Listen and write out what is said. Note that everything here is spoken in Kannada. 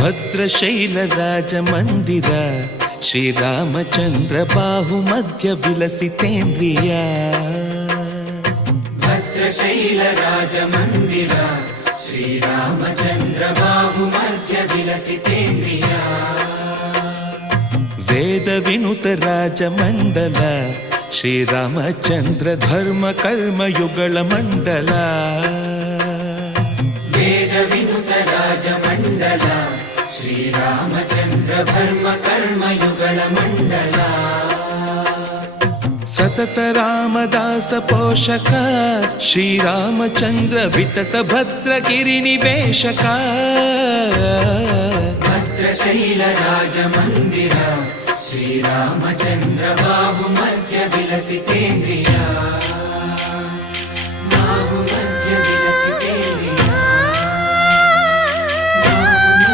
ಭದ್ರಶೈಲ ರಾಜ ಮಂದಿರ ಶ್ರೀರಾಮಚಂದ್ರ ಬಾಹುಮಧ್ಯ ವಿಲಸಿತೇಂದ್ರಿಯ. ಭದ್ರಶೈಲ ರಾಜ ಮಂದಿರ ಶ್ರೀರಾಮಚಂದ್ರ ಬಾಹುಮಧ್ಯ ವಿಲಸಿತೇಂದ್ರಿಯ. ವೇದ ವಿನುತ ರಾಜ ಮಂಡಲ ಶ್ರೀರಾಮಚಂದ್ರ ಧರ್ಮ ಕರ್ಮಯುಗಳ ಮಂಡಲ. ವೇದ ವಿನುತ ರಾಜ ಮಂಡಲ ಶ್ರೀರಾಮಚಂದ್ರ ಧರ್ಮ ಕರ್ಮಯುಗಳ ಮಂಡಲ. ಸತತ ರಾಮದಾಸ ಪೋಷಕ ಶ್ರೀರಾಮಚಂದ್ರ ವಿತತ ಭದ್ರಗಿರಿ ನಿವೇಶಕ. ಭದ್ರಶೈಲ ರಾಜ ಮಂದಿರ ಶ್ರೀರಾಮಚಂದ್ರ ಬಾಹುಮಧ್ಯ ವಿಲಸಿತೇಂದ್ರಿಯ.